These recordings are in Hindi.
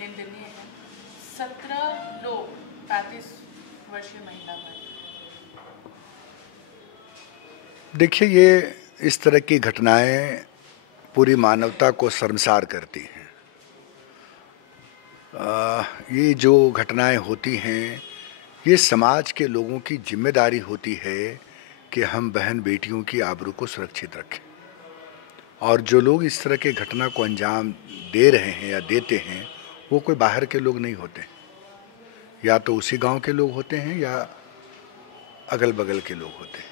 निंदनीय है। 17 लोग 35 वर्षीय महिला पर। देखिए, ये इस तरह की घटनाएं पूरी मानवता को शर्मसार करती हैं। ये जो घटनाएं होती हैं, ये समाज के लोगों की जिम्मेदारी होती है कि हम बहन बेटियों की आबरू को सुरक्षित रखें। और जो लोग इस तरह के घटना को अंजाम दे रहे हैं या देते हैं, वो कोई बाहर के लोग नहीं होते, या तो उसी गांव के लोग होते हैं या अगल बगल के लोग होते हैं,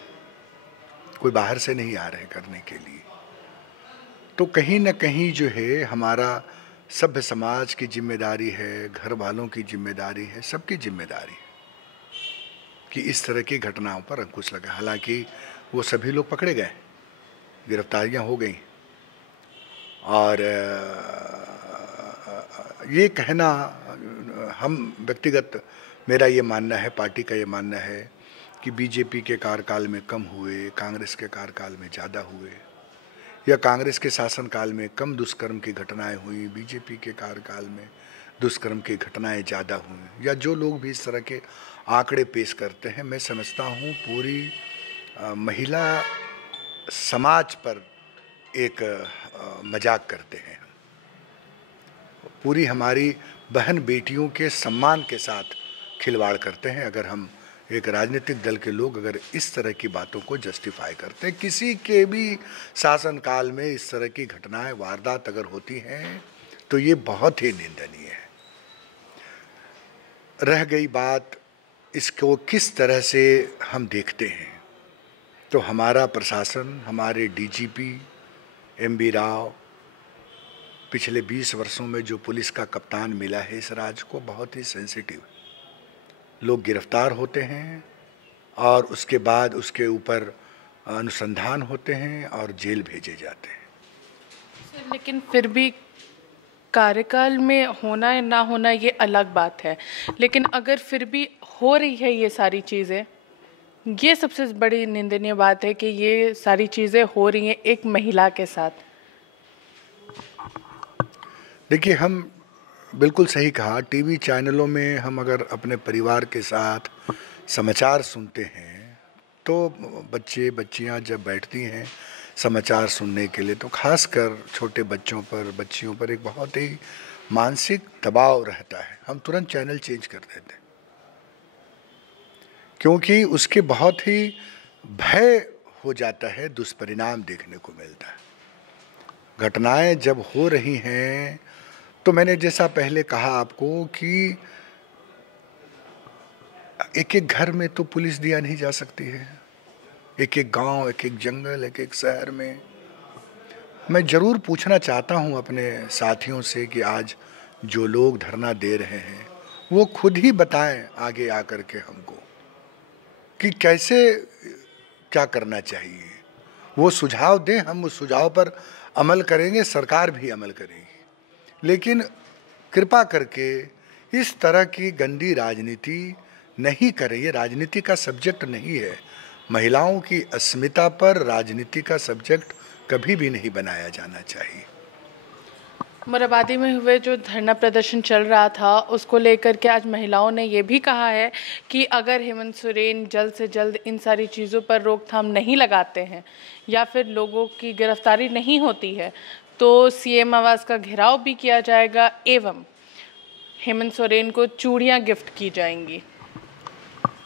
कोई बाहर से नहीं आ रहे करने के लिए। तो कहीं ना कहीं जो है हमारा सभ्य समाज की जिम्मेदारी है, घर वालों की जिम्मेदारी है, सबकी जिम्मेदारी है कि इस तरह की घटनाओं पर अंकुश लगे। हालांकि वो सभी लोग पकड़े गए, गिरफ्तारियां हो गई, और ये कहना हम व्यक्तिगत, मेरा ये मानना है, पार्टी का ये मानना है कि बीजेपी के कार्यकाल में कम हुए, कांग्रेस के कार्यकाल में ज़्यादा हुए, या कांग्रेस के शासनकाल में कम दुष्कर्म की घटनाएं हुई, बीजेपी के कार्यकाल में दुष्कर्म की घटनाएं ज़्यादा हुई, या जो लोग भी इस तरह के आंकड़े पेश करते हैं, मैं समझता हूँ पूरी महिला समाज पर एक मजाक करते हैं। पूरी हमारी बहन बेटियों के सम्मान के साथ खिलवाड़ करते हैं अगर हम एक राजनीतिक दल के लोग अगर इस तरह की बातों को जस्टिफाई करते हैं। किसी के भी शासनकाल में इस तरह की घटनाएं, वारदात अगर होती हैं तो ये बहुत ही निंदनीय है। रह गई बात इसको किस तरह से हम देखते हैं, तो हमारा प्रशासन, हमारे डीजीपी एमबी राव पिछले 20 वर्षों में जो पुलिस का कप्तान मिला है इस राज्य को, बहुत ही सेंसिटिव। लोग गिरफ्तार होते हैं और उसके बाद उसके ऊपर अनुसंधान होते हैं और जेल भेजे जाते हैं। लेकिन फिर भी कार्यकाल में होना या ना होना ये अलग बात है, लेकिन अगर फिर भी हो रही है ये सारी चीज़ें, ये सबसे बड़ी निंदनीय बात है कि ये सारी चीज़ें हो रही हैं एक महिला के साथ। देखिए, हम बिल्कुल सही कहा, टीवी चैनलों में हम अगर अपने परिवार के साथ समाचार सुनते हैं तो बच्चे बच्चियां जब बैठती हैं समाचार सुनने के लिए, तो खासकर छोटे बच्चों पर, बच्चियों पर एक बहुत ही मानसिक दबाव रहता है। हम तुरंत चैनल चेंज कर देते हैं क्योंकि उसके बहुत ही भय हो जाता है, दुष्परिणाम देखने को मिलता है। घटनाएं जब हो रही हैं तो मैंने जैसा पहले कहा आपको कि एक एक घर में तो पुलिस दिया नहीं जा सकती है, एक एक गांव, एक एक जंगल, एक एक शहर में। मैं ज़रूर पूछना चाहता हूं अपने साथियों से कि आज जो लोग धरना दे रहे हैं वो खुद ही बताएं आगे आकर के हमको कि कैसे क्या करना चाहिए। वो सुझाव दें, हम उस सुझाव पर अमल करेंगे, सरकार भी अमल करेगी। लेकिन कृपा करके इस तरह की गंदी राजनीति नहीं करें। ये राजनीति का सब्जेक्ट नहीं है। महिलाओं की अस्मिता पर राजनीति का सब्जेक्ट कभी भी नहीं बनाया जाना चाहिए। मोरहाबादी में हुए जो धरना प्रदर्शन चल रहा था, उसको लेकर के आज महिलाओं ने ये भी कहा है कि अगर हेमंत सोरेन जल्द से जल्द इन सारी चीज़ों पर रोकथाम नहीं लगाते हैं या फिर लोगों की गिरफ्तारी नहीं होती है तो सीएम आवास का घेराव भी किया जाएगा एवं हेमंत सोरेन को चूड़ियां गिफ्ट की जाएंगी।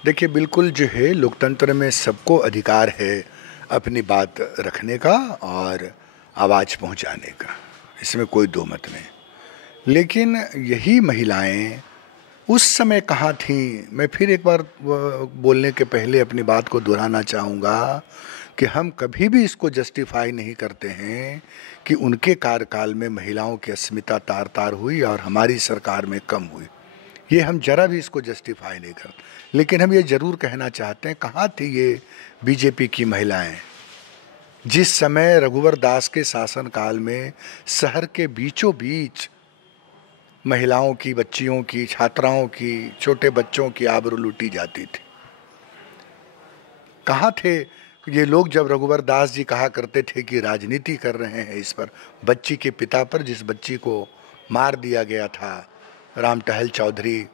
देखिए, बिल्कुल जो है लोकतंत्र में सबको अधिकार है अपनी बात रखने का और आवाज़ पहुंचाने का, इसमें कोई दो मत नहीं। लेकिन यही महिलाएं उस समय कहाँ थीं? मैं फिर एक बार बोलने के पहले अपनी बात को दोहराना चाहूँगा कि हम कभी भी इसको जस्टिफाई नहीं करते हैं कि उनके कार्यकाल में महिलाओं की अस्मिता तार तार हुई और हमारी सरकार में कम हुई। ये हम जरा भी इसको जस्टिफाई नहीं करते। लेकिन हम ये ज़रूर कहना चाहते हैं, कहाँ थी ये बीजेपी की महिलाएं जिस समय रघुवर दास के शासनकाल में शहर के बीचों बीच महिलाओं की, बच्चियों की, छात्राओं की, छोटे बच्चों की आबरू लूटी जाती थी? कहाँ थे ये लोग जब रघुवर दास जी कहा करते थे कि राजनीति कर रहे हैं इस पर, बच्ची के पिता पर, जिस बच्ची को मार दिया गया था राम टहल चौधरी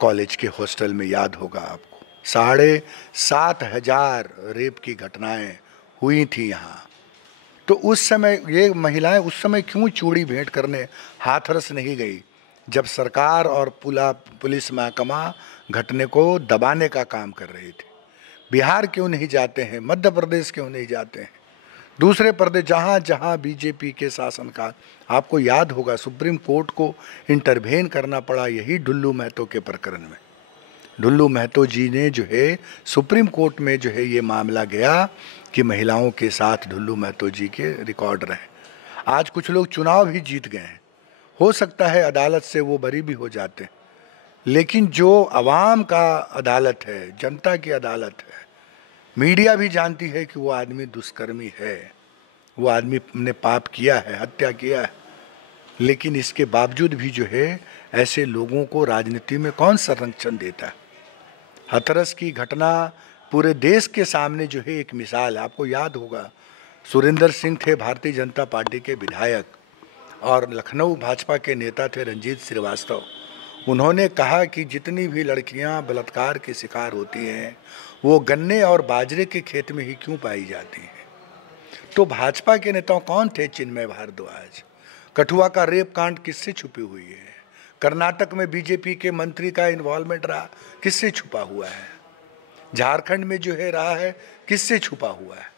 कॉलेज के हॉस्टल में, याद होगा आपको, 7,500 रेप की घटनाएं हुई थी यहाँ। तो उस समय ये महिलाएं उस समय क्यों चूड़ी भेंट करने हाथरस नहीं गई, जब सरकार और पुलिस महकमा घटने को दबाने का काम कर रही थी? बिहार क्यों नहीं जाते हैं, मध्य प्रदेश क्यों नहीं जाते हैं, दूसरे प्रदेश जहाँ जहाँ बीजेपी के शासन का? आपको याद होगा सुप्रीम कोर्ट को इंटरवेन करना पड़ा यही ढुल्लू महतो के प्रकरण में। ढुल्लू महतो जी ने जो है सुप्रीम कोर्ट में जो है ये मामला गया कि महिलाओं के साथ ढुल्लू महतो जी के रिकॉर्ड रहे। आज कुछ लोग चुनाव भी जीत गए हैं, हो सकता है अदालत से वो बरी भी हो जाते हैं, लेकिन जो अवाम का अदालत है, जनता की अदालत है, मीडिया भी जानती है कि वो आदमी दुष्कर्मी है, वो आदमी ने पाप किया है, हत्या किया है, लेकिन इसके बावजूद भी जो है ऐसे लोगों को राजनीति में कौन संरक्षण देता है? हाथरस की घटना पूरे देश के सामने जो है एक मिसाल है। आपको याद होगा सुरेंद्र सिंह थे भारतीय जनता पार्टी के विधायक और लखनऊ भाजपा के नेता थे रंजीत श्रीवास्तव। उन्होंने कहा कि जितनी भी लड़कियां बलात्कार के शिकार होती हैं वो गन्ने और बाजरे के खेत में ही क्यों पाई जाती हैं? तो भाजपा के नेता कौन थे? चिन्मय भारद्वाज। कठुआ का रेप कांड किससे छुपी हुई है? कर्नाटक में बीजेपी के मंत्री का इन्वॉल्वमेंट रहा, किससे छुपा हुआ है? झारखंड में जो है रहा है, किससे छुपा हुआ है?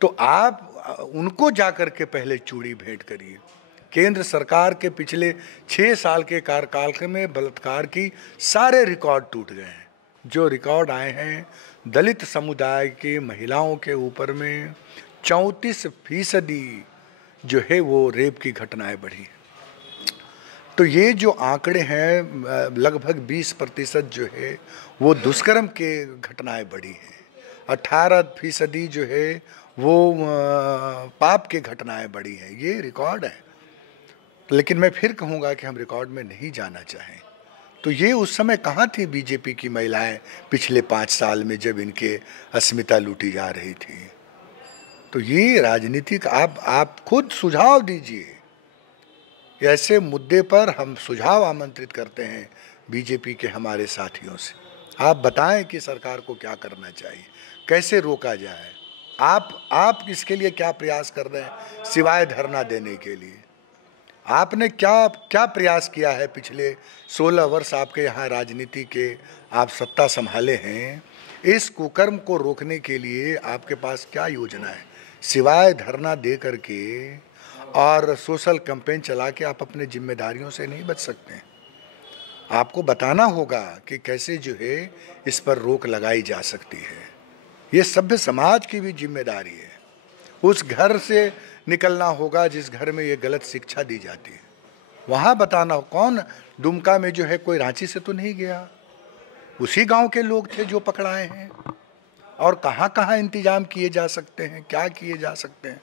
तो आप उनको जाकर के पहले चूड़ी भेंट करिए। केंद्र सरकार के पिछले 6 साल के कार्यकाल में बलात्कार की सारे रिकॉर्ड टूट गए हैं। जो रिकॉर्ड आए हैं दलित समुदाय की महिलाओं के ऊपर में 34% जो है वो रेप की घटनाएं बढ़ी। तो ये जो आंकड़े हैं लगभग 20% जो है वो दुष्कर्म के घटनाएं बढ़ी हैं, 18% जो है वो पाप के घटनाएं बढ़ी हैं। ये रिकॉर्ड है, लेकिन मैं फिर कहूँगा कि हम रिकॉर्ड में नहीं जाना चाहें। तो ये उस समय कहाँ थी बीजेपी की महिलाएं पिछले 5 साल में जब इनके अस्मिता लूटी जा रही थी? तो ये राजनीतिक आप खुद सुझाव दीजिए। ऐसे मुद्दे पर हम सुझाव आमंत्रित करते हैं बीजेपी के हमारे साथियों से। आप बताएं कि सरकार को क्या करना चाहिए, कैसे रोका जाए। आप इसके लिए क्या प्रयास कर रहे हैं सिवाय धरना देने के लिए? आपने क्या प्रयास किया है? पिछले 16 वर्ष आपके यहाँ राजनीति के आप सत्ता संभाले हैं, इस कुकर्म को रोकने के लिए आपके पास क्या योजना है सिवाय धरना दे करके और सोशल कैंपेन चला के? आप अपने जिम्मेदारियों से नहीं बच सकते। आपको बताना होगा कि कैसे जो है इस पर रोक लगाई जा सकती है। ये सभ्य समाज की भी जिम्मेदारी है। उस घर से निकलना होगा जिस घर में ये गलत शिक्षा दी जाती है, वहाँ बताना हो। कौन दुमका में जो है कोई रांची से तो नहीं गया, उसी गांव के लोग थे जो पकड़ाए हैं। और कहाँ कहाँ इंतजाम किए जा सकते हैं, क्या किए जा सकते हैं।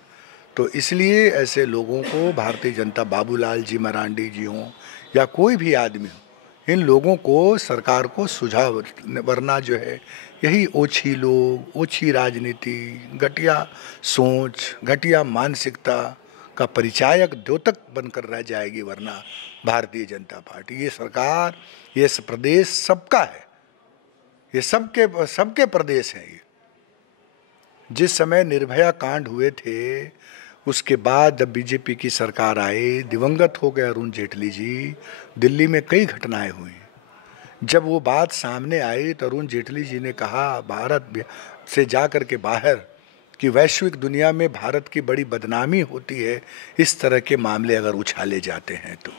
तो इसलिए ऐसे लोगों को भारतीय जनता, बाबूलाल जी मरांडी जी हों या कोई भी आदमी हो, इन लोगों को सरकार को सुझाव, वरना जो है यही ओछी लोग, ओछी राजनीति, घटिया सोच, घटिया मानसिकता का परिचायक द्योतक बनकर रह जाएगी। वरना भारतीय जनता पार्टी, ये सरकार, ये प्रदेश सबका है, ये सबके प्रदेश हैं। ये जिस समय निर्भया कांड हुए थे उसके बाद जब बीजेपी की सरकार आई, दिवंगत हो गए अरुण जेटली जी, दिल्ली में कई घटनाएं हुई। जब वो बात सामने आई तो अरुण जेटली जी ने कहा भारत से जाकर के बाहर कि वैश्विक दुनिया में भारत की बड़ी बदनामी होती है इस तरह के मामले अगर उछाले जाते हैं तो।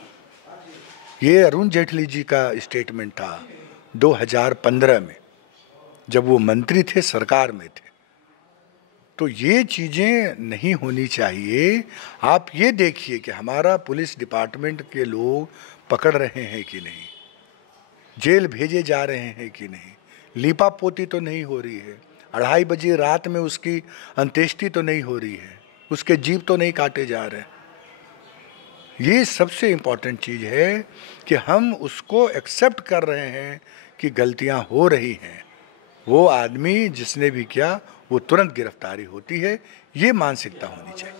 ये अरुण जेटली जी का स्टेटमेंट था 2015 में जब वो मंत्री थे, सरकार में थे। तो ये चीज़ें नहीं होनी चाहिए। आप ये देखिए कि हमारा पुलिस डिपार्टमेंट के लोग पकड़ रहे हैं कि नहीं, जेल भेजे जा रहे हैं कि नहीं, लीपा पोती तो नहीं हो रही है, 2:30 बजे रात में उसकी अंत्येष्टि तो नहीं हो रही है, उसके जीव तो नहीं काटे जा रहे। ये सबसे इम्पॉर्टेंट चीज़ है कि हम उसको एक्सेप्ट कर रहे हैं कि गलतियां हो रही हैं। वो आदमी जिसने भी किया वो तुरंत गिरफ्तारी होती है, ये मानसिकता होनी चाहिए।